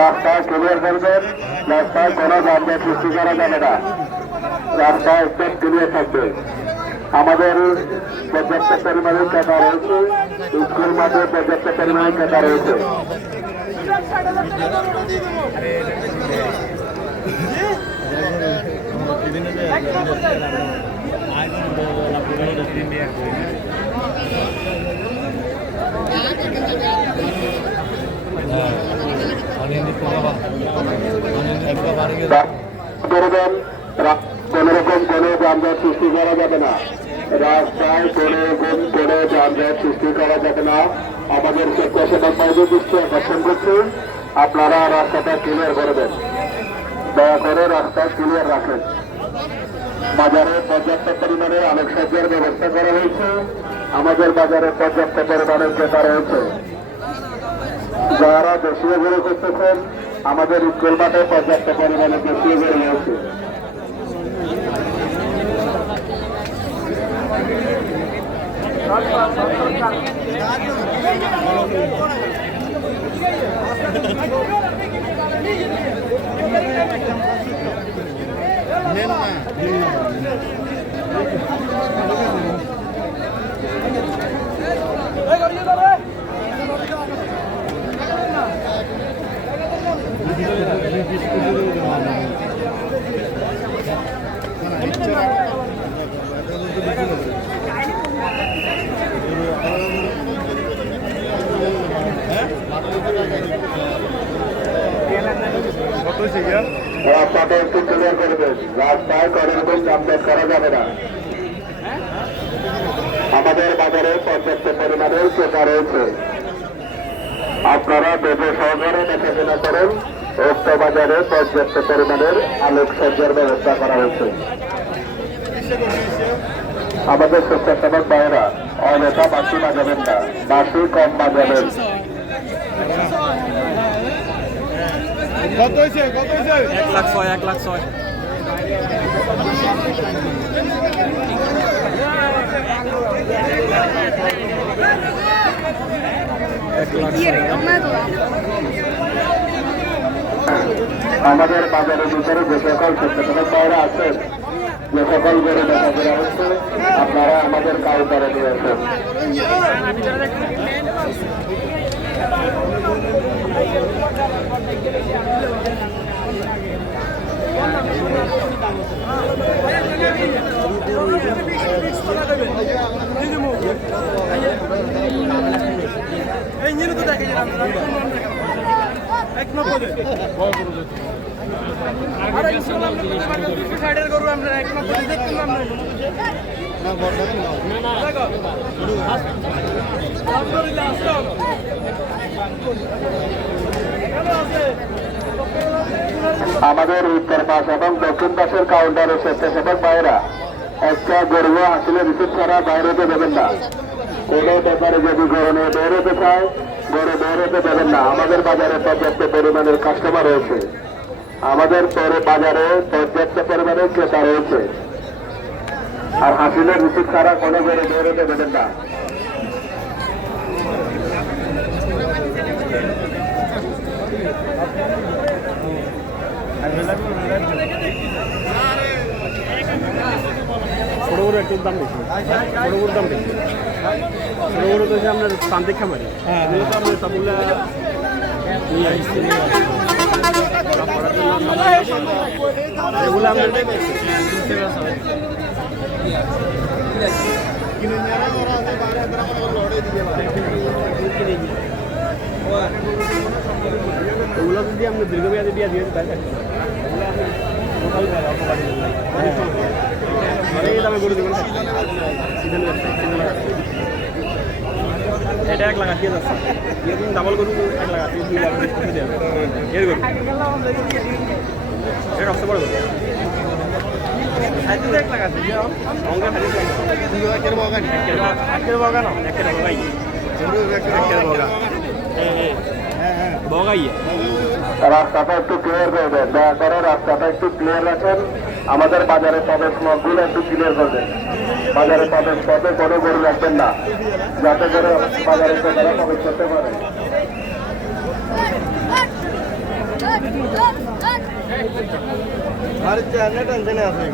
রাস্তায় ক্লিয়ার করবেন, রাস্তায় কোনো যানজট সৃষ্টি করা যাবে না, রাস্তায় একদম ক্লিয়ার থাকবে। আমাদের পর্যাপ্ত পরিমাণে টাকা রয়েছে, স্কুল মাঠে পর্যাপ্ত পরিমাণে টাকা রয়েছে। কোনোরকম কোনো যানজট সৃষ্টি করা যাবে না, রাস্তায় কোনোরকম কোনো যানজট সৃষ্টি করা যাবে না। আমাদের স্বেচ্ছাসেবক বাহিনী দৃষ্টি আকর্ষণ করছি, আপনারা রাস্তাটা ক্লিয়ার করবেন, দয়া করে রাস্তা ক্লিয়ার রাখেন। বাজারে পর্যাপ্ত পরিমাণে আলোকসজ্জার ব্যবস্থা করা হয়েছে, আমাদের বাজারে পর্যাপ্ত পরিমাণে ক্রেতা রয়েছে। যারা দেশীয় গরু করতেছেন, আমাদের স্কুল মাঠে পর্যাপ্ত পরিমাণে দেশীয় গরু রয়েছে। রাস্তাটা একটু ক্লিয়ার করবেন, রাস্তায় কোনোরকম যানজট করা যাবে না। আমাদের বাজারে পর্যাপ্ত পরিমাণে ক্রেতা রয়েছে, আপনারা ধৈর্য সহকারে দেখাশোনা করেন। উক্ত বাজারে পর্যাপ্ত পরিমাণের আলোকসজ্জার ব্যবস্থা করা হয়েছে। আমাদের স্বেচ্ছাসেবক ভাইয়েরা অযথা বাসি বাজাবেন না, বাসি কম বাজাবেন। কত হয়েছে? 1,06,000 1,06,000। আমাদের বাজারের ভিতরে যে সকল স্বেচ্ছাসেবক ভাইয়েরা আছেন, যে সকল গরু দেখা করা হচ্ছে, আপনারা আমাদের কাউন্টারে নিয়ে আসেন। আমাদের উত্তর পাশ এবং দক্ষিণ পাশের কাউন্টারে স্বেচ্ছাসেবক ভাইয়েরা একটা গরু হাসিলে রিসিভ ছাড়া বাইরে হতে দেবেন না। কোনো ব্যাপারে যদি গরু নিয়ে বের হতে চায়, গরু বের হতে দেবেন না। আমাদের বাজারে পর্যাপ্ত পরিমাণের কাস্টমার রয়েছে, আমাদের বাজারে পর্যাপ্ত পরিমাণের ক্রেতা রয়েছে, আর হাসিলে রিসিভ ছাড়া কোনো গরু বের হতে দেবেন না। ছোটো গরু একটু দাম বেশি, ছোটো গরুর দাম বেশি। ছোটো গরু তো হচ্ছে আপনার প্রান্তিক খামারি, এগুলো তো আপনার সবগুলো নিয়ে আসছে, এগুলো আপনার ওগুলো যদি আপনি দীর্ঘমেয়াদী দিয়ে দিয়ে তাই দামে গরু দেবেন। এটা 1,80,000 যাচ্ছে, এরকম ডাবল গরু 1,80,000 2 লাখ এর গরু, এটা সবচেয়ে বড় গরু। রাস্তাটা একটু ক্লিয়ার করবেন, দয়া করে রাস্তাটা একটু ক্লিয়ার রাখেন। আমাদের বাজারে প্রবেশ মুখগুলো একটু ক্লিয়ার করবেন। বাজারে প্রবেশ পথে কোনো গরু রাখবেন না, যাতে করে বাজারে ক্রেতারা প্রবেশ করতে পারে। আর টেনশনে আছে